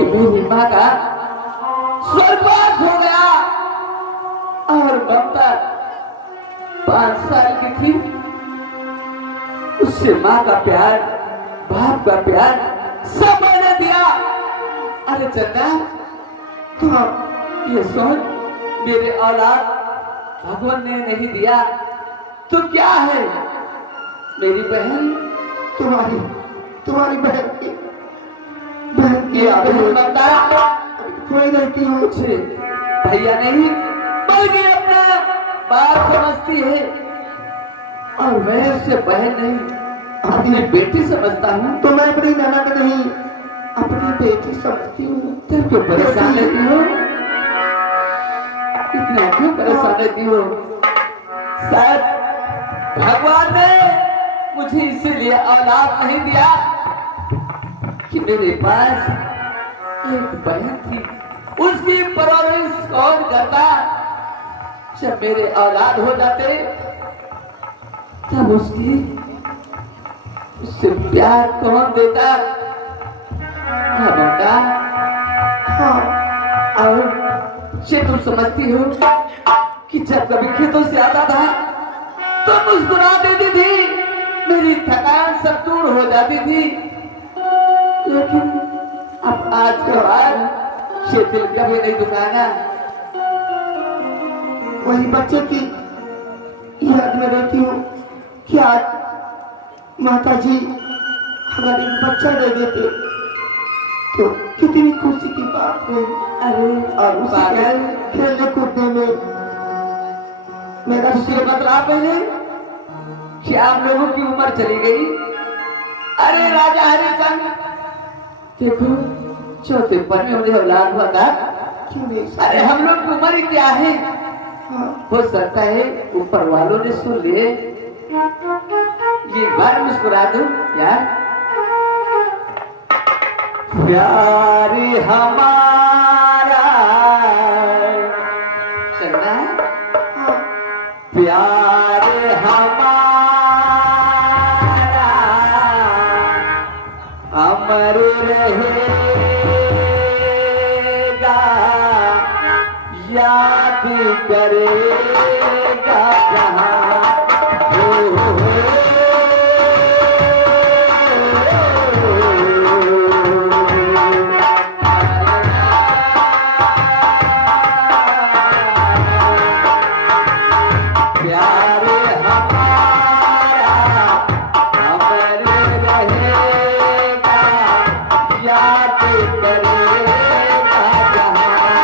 कि मेरी माँ का स्वर्गवास हो गया और ममता 5 साल की थी, उससे माँ का प्यार, बाप का प्यार सब मैंने दिया। अरे चंदा, तू ये सोच, मेरे औलाद भगवान ने नहीं दिया तो क्या है? मेरी बहन, तुम्हारी बहन की ममता कोई लड़की हो मुझे भैया नहीं बल्कि अपना बाप समझती है, और मैं उसे बहन नहीं अपनी बेटी समझता हूँ। तो मैं अपनी ननद नहीं अपनी बेटी समझती हूँ। तेरे को परेशान लेती हो, इतना क्यों परेशान लेती हो? शायद भगवान ने मुझे इसीलिए औलाद नहीं दिया कि मेरे पास एक बहन थी, उसकी परवरिश कौन करता? जब मेरे औलाद हो जाते तब उससे प्यार कौन देता? हाँ ममता, हाँ, और ये तुम समझती हो कि जब कभी खेतों से आता था तो मुस्कुरा देती थी, मेरी थकान सब दूर हो जाती थी। लेकिन अब आज के बाद ये दिल कभी नहीं दुखाना। वही बच्चे की याद में रहती हूँ कि आज माता जी अगर एक बच्चा दे देते तो कितनी खुशी की बात है। अरे और उसी के खेलने कूदने में मेरा दूसरे बतला पहले कि आप लोगों की उम्र चली गई। अरे राजा हरिचंद, देखो चौथे पर में उन्हें औलाद हुआ था। क्यों नहीं? अरे हम लोग की उम्र ही क्या है? हाँ, हो सकता है ऊपर वालों ने सुन लिए, ये बार मुस्कुरा दो यार। प्यार हमारा चलना, हाँ, प्यार हमारा अमर रहेगा, याद करेगा जहां। प्यार हमारा अमर रहेगा, याद करेगा जहां।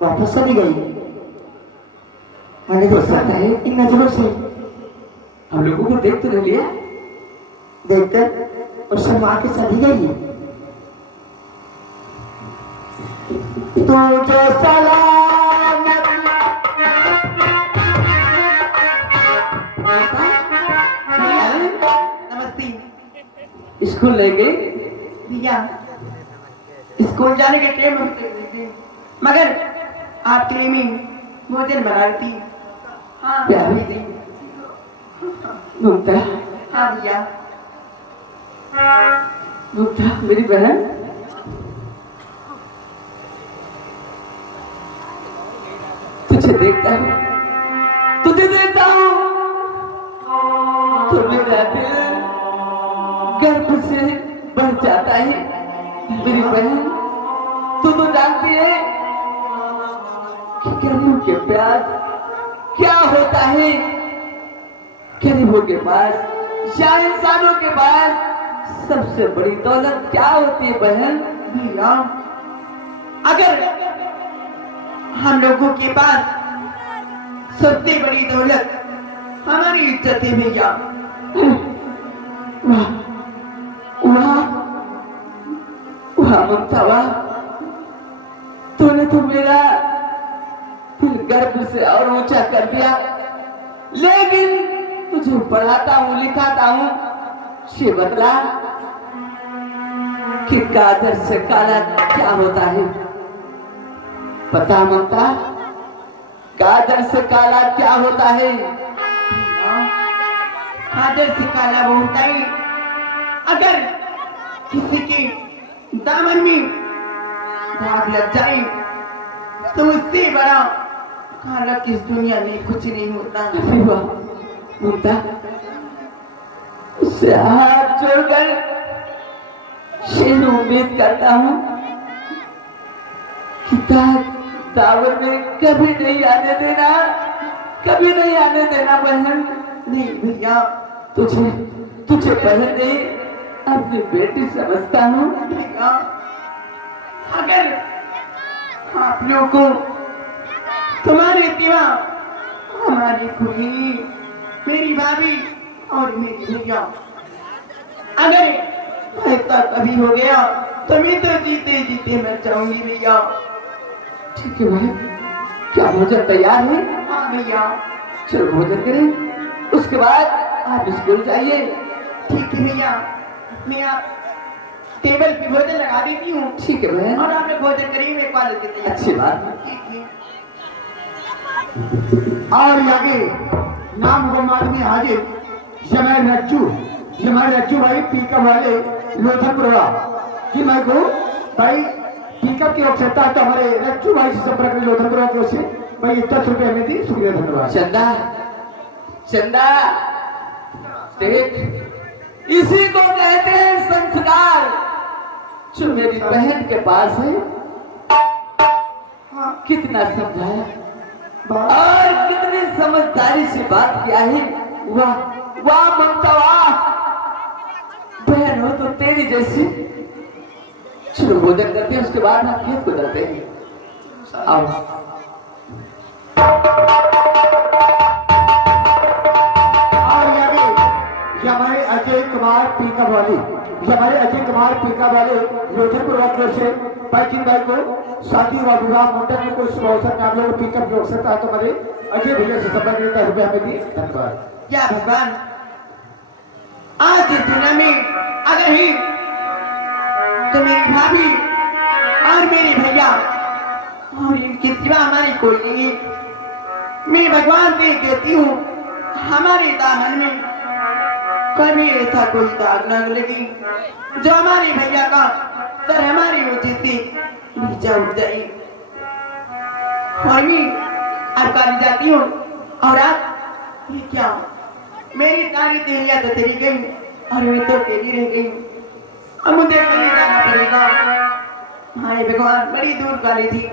वापस चली गई। मैंने हो देखा सकता है इन नजरों से हम लोगों को देख तो नहीं लिया। देखकर और शर्मा के चली गई। तो जो सलामत नमस्ते स्कूल ले गए। भैया, स्कूल जाने के टाइम हम मगर आपके लिए मैं भोजन बना रही थी। हाँ प्यारी। जी। ममता, हाँ भैया, ममता मेरी बहन, तुझे देखता हूँ, तुझे देखता हूँ तो मेरा दिल गर्व से बढ़ जाता है। मेरी बहन, तू तो जानती है कि गरीब के प्यास क्या होता है। गरीबों के पास या इंसानों के पास सबसे बड़ी दौलत क्या होती है बहन? भैया, अगर हम लोगों के पास सबसे बड़ी दौलत हमारी इज्जत है भैया। वाह वाह वाह ममता, वाह, तूने तो मेरा दिल गर्व से और ऊंचा कर दिया। लेकिन तुझे पढ़ाता हूँ, लिखाता हूँ, ये बतला कि गाजर से काला क्या होता है? पता ममता, गाजर से काला क्या होता है? खादर से काला वो होता है अगर किसी के दामन में दाग लग जाए तो उससे बड़ा काला किस दुनिया में कुछ नहीं होता। अरे वाह ममता, उससे हाथ जोड़कर ये उम्मीद करता हूँ कि दावर में कभी नहीं आने देना, कभी नहीं आने देना बहन। नहीं भैया, तुझे बहन नहीं, अपनी बेटी समझता हूँ। भैया, अगर आप लोग को तुम्हारे सिवा हमारी खुली, मेरी भाभी और मेरी भैया अगर ऐसा कभी हो गया तो मैं तो जीते जीते मर जाऊंगी भैया। ठीक है भाई, क्या भोजन तैयार है? हाँ भैया, चलो भोजन करें, उसके बाद आप स्कूल जाइए। ठीक है भैया, मैं आप टेबल पे भोजन लगा देती हूँ ठीक है बहन, और आप लोग भोजन करिए, मैं कॉलेज के तैयार। अच्छी बात है। ठीक है। और आगे नाम गुमान में हाजिर जमाल रज्जू, जमाल रज्जू भाई पिकअप वाले लोधनपुरा जी। मैं को भाई पिकअप की आवश्यकता है तो हमारे रज्जू भाई से संपर्क करें लोधनपुरा की ओर से। भाई 10 रुपये हमें दी, शुक्रिया, धन्यवाद। चंदा, चंदा देख, इसी को कहते हैं संस्कार। जो मेरी बहन के पास है, कितना समझाया और कितनी समझदारी से बात किया है। वाह वाह ममता, वाह, बहन हो तो तेरी जैसी। चलो भोजन करते हैं, उसके बाद हम खेत को जाते हैं। आओ। और आगे हमारे अजय कुमार पिकअप वाले, हमारे अजय कुमार पिकअप वाले लोधनपुरा की ओर से बाइकिंग भाई को शादी व विवाह मंडप में कोई शुभ अवसर में आप लोग पिकअप की आवश्यकता है तो हमारे अजय भैया से संपर्क करें, 10 रुपये हमें दी, धन्यवाद। क्या भगवान, आज इस दुनिया में अगर ही तो मेरी भाभी और मेरे भैया और इनके सिवा हमारी कोई नहीं है। मैं भगवान से कहती हूँ हमारे दामन में कभी ऐसा कोई दाग न लगी जो हमारे भैया का सर हमारी वजह से नीचा उठ जाए। और मैं अब काली जाती हूँ और आप ये क्या, मेरी सारी तेलियां तो चली गई और मैं तो अकेली रह गई। अब मुझे अकेले जाना पड़ेगा। हाय भगवान, बड़ी दूर काली थी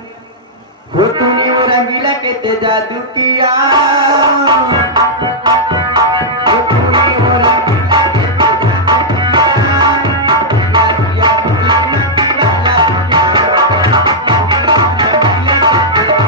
वो, तूने वो रंगीला कहते जादू किया। वो तूने वो रंगीला कहते जादू किया।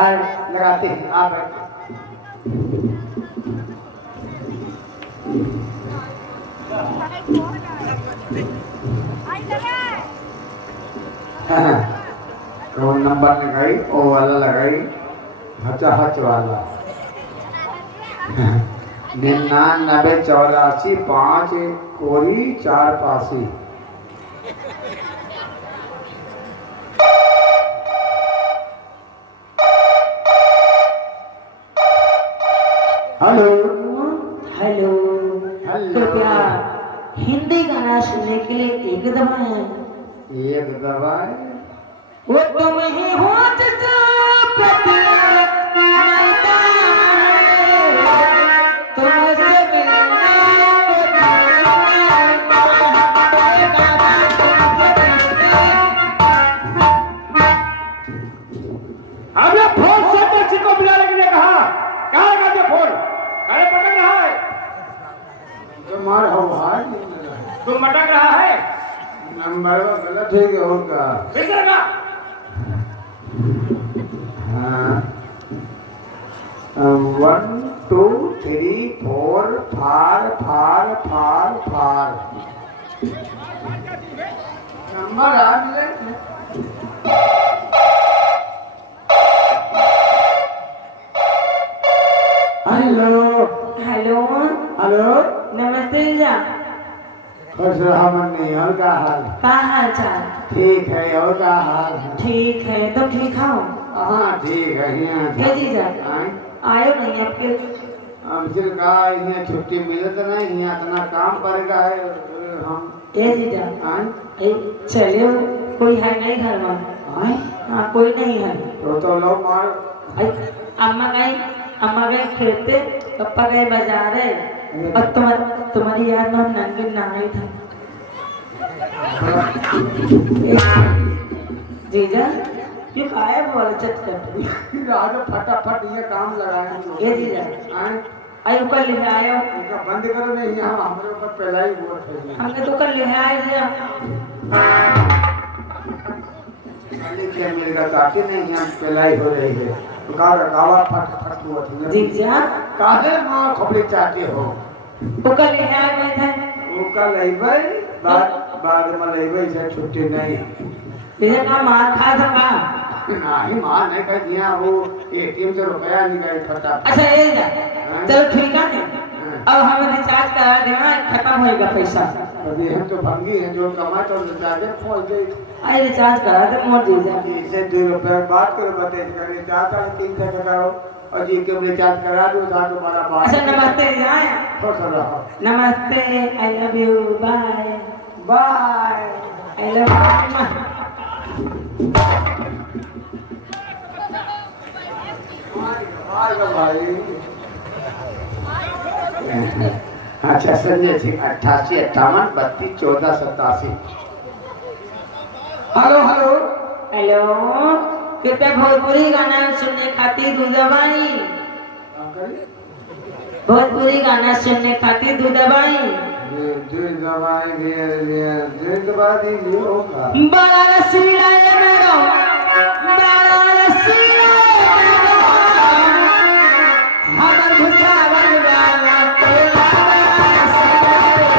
लगाए लगाते हैं। आप बैठिए। कौन नंबर लगाई? ओ वाला लगाई, हच वाला। 99 84 5 Kori 4 Pasi. Hello hello. Hello. कृपया हिंदी गाना सुनने के लिए एक दबाएं। एक दबाए। वो तुम ही हो जो तुमसे हमने फोन से बच्ची को बुलाने के लिए कहा। कहाँ लगा दिया फोन? अरे पटक रहा है। तुम्हारा आवाज नहीं लगा। तुम मटक रहा है। नंबर गलत है क्या होगा? फिर लगा। हाँ 1 2 3 4 फार नंबर आ गए। Hello hello. हेलो। नमस्ते जा। खुश रहा मन नहीं। और क्या हाल? का हाल चाल? ठीक है। और क्या हाल है? ठीक है। तुम ठीक हो? हाँ ठीक है। यहाँ ये जीजा आयो नहीं आपके? हमसे कहा यहाँ छुट्टी मिलत नहीं, यहाँ इतना काम पड़ेगा है। हम ये जीजा आए चलियो, कोई है नहीं घर में? आए हाँ कोई नहीं है। तो लो मार। अम्मा गई खेते, पापा गए बाजारे, और तुम्हारी याद में हम नंगे नहाए था। जीजा ये खाया बोला चटचट। आज फटाफट ये काम लगाए। ये जीजा आए आयो कल ले आयो। इनका बंद करो नहीं, यहाँ हमारे ऊपर पहला ही वोट है। हमने तो कल ले आए जीजा। क्या मिलेगा? ताकि नहीं यहाँ पहला ही हो रही है। गावा फट हुआ था। जीजा काहे माँ खबरी चाहते हो? वो कल ले आए गए थे। वो कल अइबै, बाद में अइबै से छुट्टी नहीं। जीजा का मार खा था का? नहीं माँ नहीं कह दिया। वो एटीएम से रुपया निकाल फटा। अच्छा ये जा चलो ठीक है। अब हमें रिचार्ज करा देना, खत्म होएगा पैसा। अभी हम तो भंगी हैं, जो कमाए तो रिचार्ज पहुँच गई। अरे रिचार्ज करा दे मोर जीजा। इसे 2 रुपये बात करो, बताइए रिचार्ज 3 से करो और जी के रिचार्ज करा दो। तुम्हारा बात। अच्छा नमस्ते जीजा। खुश रहो। नमस्ते। I love you. Bye bye. I love you. भाई अच्छा Sanjay Singh 88 58 32 14 87। Hello hello hello. कृपया भोजपुरी गाना सुनने खातिर दूध दबाई। भोजपुरी गाना सुनने खातिर दूध दबाई। बड़ा रसीला ये मेरो, बड़ा रसीला ये मेरो, हमर भुसावल वाला तेरा बड़ा रसीला ये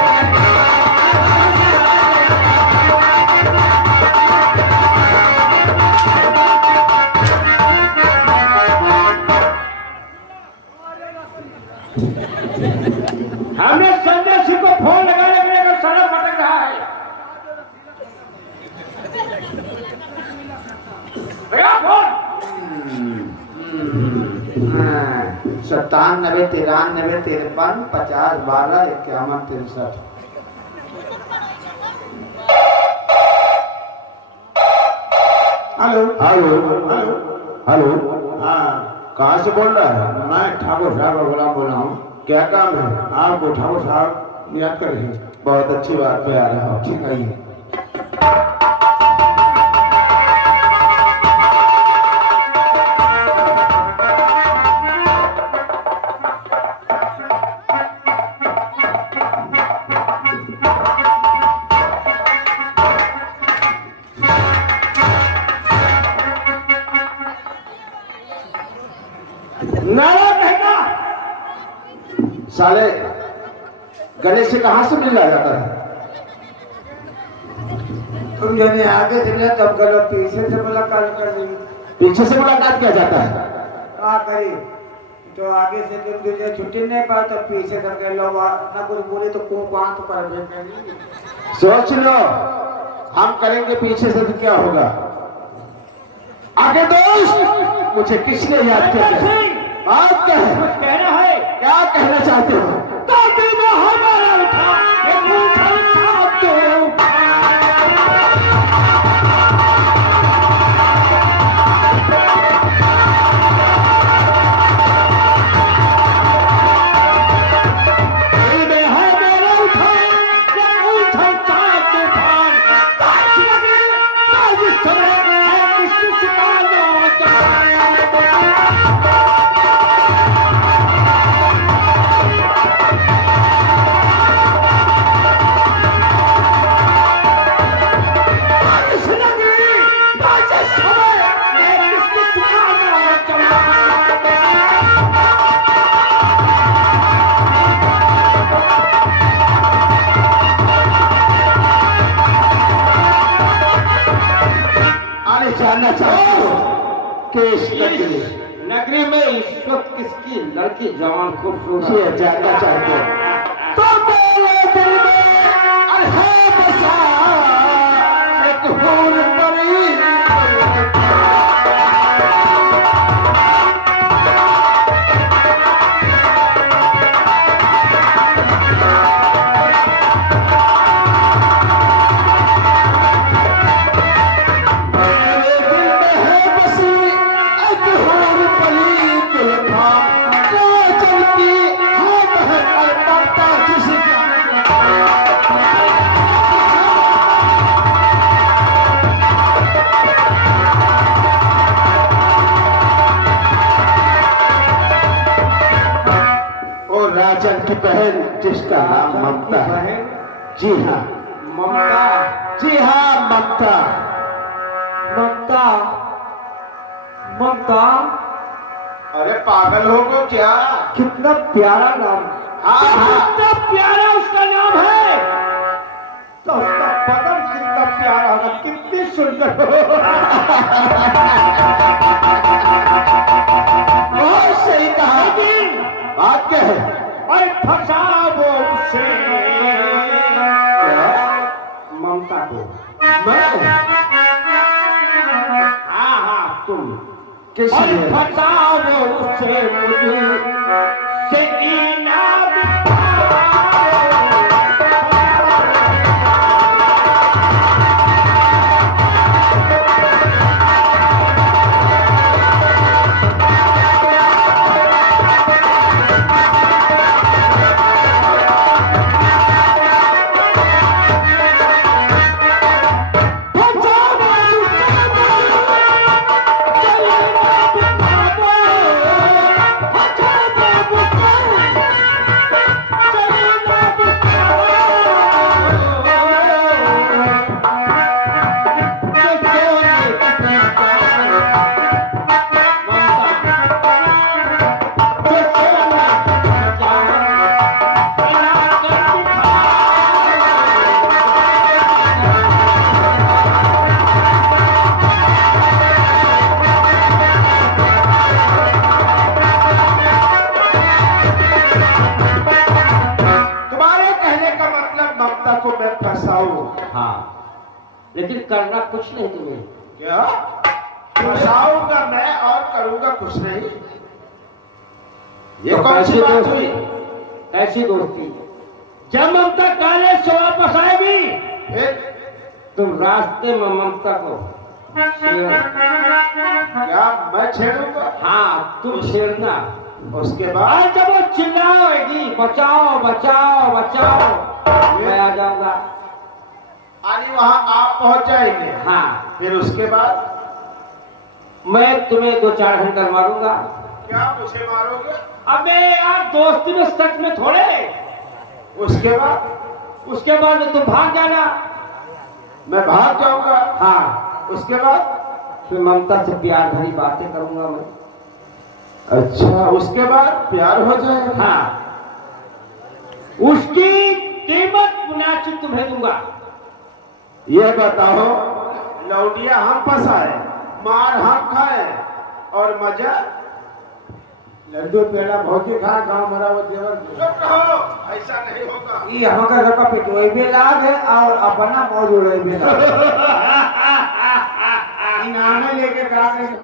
हमने संजय सिंह को फोन लगाने के लिए सड़क भटक रहा है। भैया phone 97 93 53 50 12 51 63। Hello hello hello hello. हाँ कहाँ से बोल रहा है? मैं ठाकुर साहब का गुलाम बोल रहा हूँ। क्या काम है आपको? ठाकुर साहब याद कर रहे हैं। बहुत अच्छी बात पे आ रहा हूँ। ठीक है। गले से कहां से मिल जाता है? तुम जने आगे से मिला तब गलो पीछे से मुलाकात कर ली। पीछे से मुलाकात किया जाता है? क्या करी तो आगे से तुम तुझे छुट्टी नहीं पाए तो पीछे करके लो ना कुछ बोले तो कुआं तो कर दे। सोच लो, हम करेंगे पीछे से तो क्या होगा? आगे दोस्त, मुझे किसने याद किया? बात क्या है? कुछ कहना है? क्या कहना चाहते हो? हमारा उठा जानना चाहते हो कि इस नगरी में इस वक्त किसकी लड़की जवान खूबसूरत ये जानना चाहते हो तो मेरे दिल में है बसा एक हूर परी। राजन की बहन जिसका नाम ममता है। जी हाँ ममता। जी हाँ ममता। ममता ममता। अरे पागल हो गो क्या? कितना प्यारा नाम। कितना प्यारा उसका नाम है तो उसका बदन कितना प्यारा होगा, कितनी सुंदर हो। बहुत सही कहा। बात क्या है? और फसाओ उसे ममता को। मैं? हाँ तुम किस और लिए? फसाओ उसे मुझे से इनाम। लेकिन करना कुछ नहीं तुम्हें। क्या? फंसाऊंगा मैं और करूंगा कुछ नहीं? ये तो कौन सी कैसी बात दोस्ती? हुई? ऐसी दोस्ती जब ममता काले से वापस आएगी फिर तुम रास्ते में ममता को क्या मैं छेड़ूंगा? हाँ तुम छेड़ना। उसके बाद और जब वो चिल्लाएगी बचाओ बचाओ बचाओ मैं आ जाऊंगा। आनी वहां आप पहुंच जाएंगे। हाँ फिर उसके बाद मैं तुम्हें 2-4 घंटा मारूंगा। क्या मुझे मारोगे? अबे यार दोस्ती में सच में थोड़े। उसके बाद में तुम भाग जाना। मैं भाग जाऊंगा। हाँ उसके बाद फिर ममता से प्यार भरी बातें करूंगा मैं। अच्छा उसके बाद प्यार हो जाएगा। हाँ उसकी कीमत मुनासिब तुम्हें दूंगा। ये बताओ, लौटिया हम फंसाए, मार हम खाए और मजा लड्डू पेड़ा भौजी खा गाँव मरा वो देवर। चुप रहो, ऐसा नहीं होगा। ये हमका घर का पिटवाई भी लाभ है और अपना मौज उड़ाई भी लाभ। इनाम लेके गा